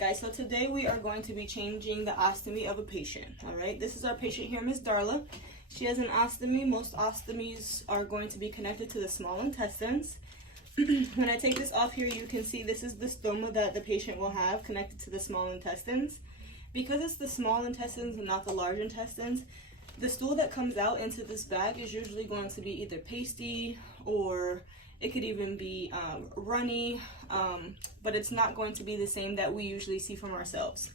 Guys, so today we are going to be changing the ostomy of a patient. All right, this is our patient here, Miss Darla. She has an ostomy. Most ostomies are going to be connected to the small intestines. When I take this off here, you can see this is the stoma that the patient will have connected to the small intestines. Because it's the small intestines and not the large intestines, the stool that comes out into this bag is usually going to be either pasty or it could even be runny, but it's not going to be the same that we usually see from ourselves.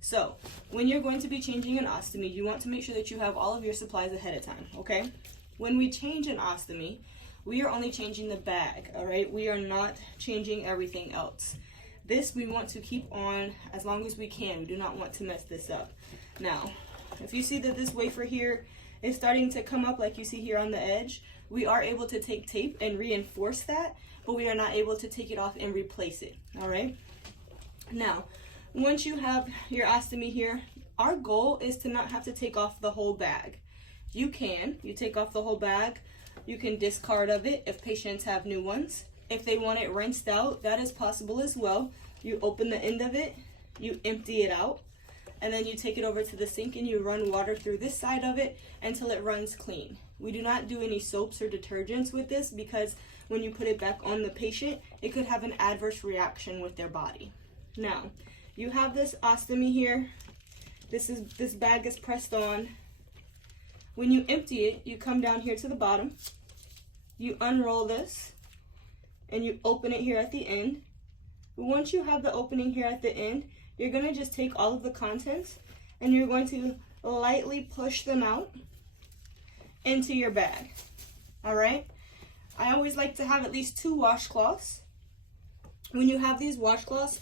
So when you're going to be changing an ostomy, you want to make sure that you have all of your supplies ahead of time, okay? When we change an ostomy, we are only changing the bag, all right? We are not changing everything else. This we want to keep on as long as we can. We do not want to mess this up. Now, if you see that this wafer here is starting to come up like you see here on the edge, we are able to take tape and reinforce that, but we are not able to take it off and replace it, all right? Now, once you have your ostomy here, our goal is to not have to take off the whole bag. You take off the whole bag, you can discard of it if patients have new ones. If they want it rinsed out, that is possible as well. You open the end of it, you empty it out, and then you take it over to the sink and you run water through this side of it until it runs clean. We do not do any soaps or detergents with this because when you put it back on the patient, it could have an adverse reaction with their body. Now, you have this ostomy here. This bag is pressed on. When you empty it, you come down here to the bottom. You unroll this and you open it here at the end. Once you have the opening here at the end, you're going to just take all of the contents and you're going to lightly push them out into your bag. All right? I always like to have at least 2 washcloths. When you have these washcloths,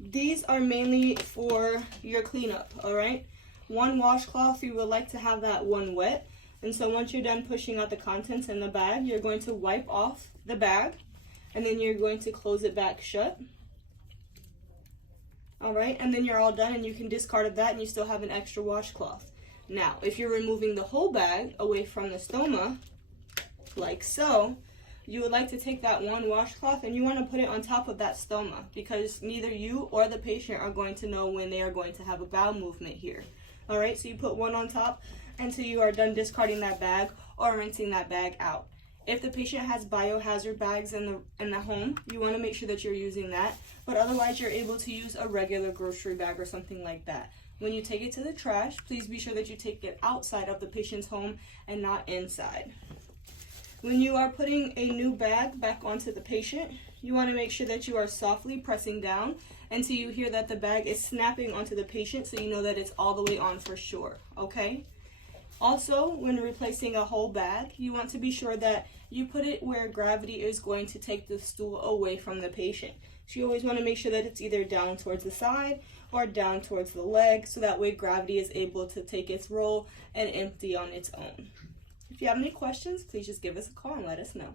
these are mainly for your cleanup, all right? 1 washcloth, you would like to have that one wet. And so once you're done pushing out the contents in the bag, you're going to wipe off the bag and then you're going to close it back shut. All right, and then you're all done and you can discard of that and you still have an extra washcloth. Now, if you're removing the whole bag away from the stoma, like so, you would like to take that 1 washcloth and you want to put it on top of that stoma because neither you or the patient are going to know when they are going to have a bowel movement here. All right, so you put 1 on top until you are done discarding that bag or rinsing that bag out. If the patient has biohazard bags in the home, you want to make sure that you're using that, but otherwise you're able to use a regular grocery bag or something like that. When you take it to the trash, please be sure that you take it outside of the patient's home and not inside. When you are putting a new bag back onto the patient, you want to make sure that you are softly pressing down until you hear that the bag is snapping onto the patient so you know that it's all the way on for sure, okay? Also, when replacing a whole bag, you want to be sure that you put it where gravity is going to take the stool away from the patient. So you always want to make sure that it's either down towards the side or down towards the leg so that way gravity is able to take its role and empty on its own. If you have any questions, please just give us a call and let us know.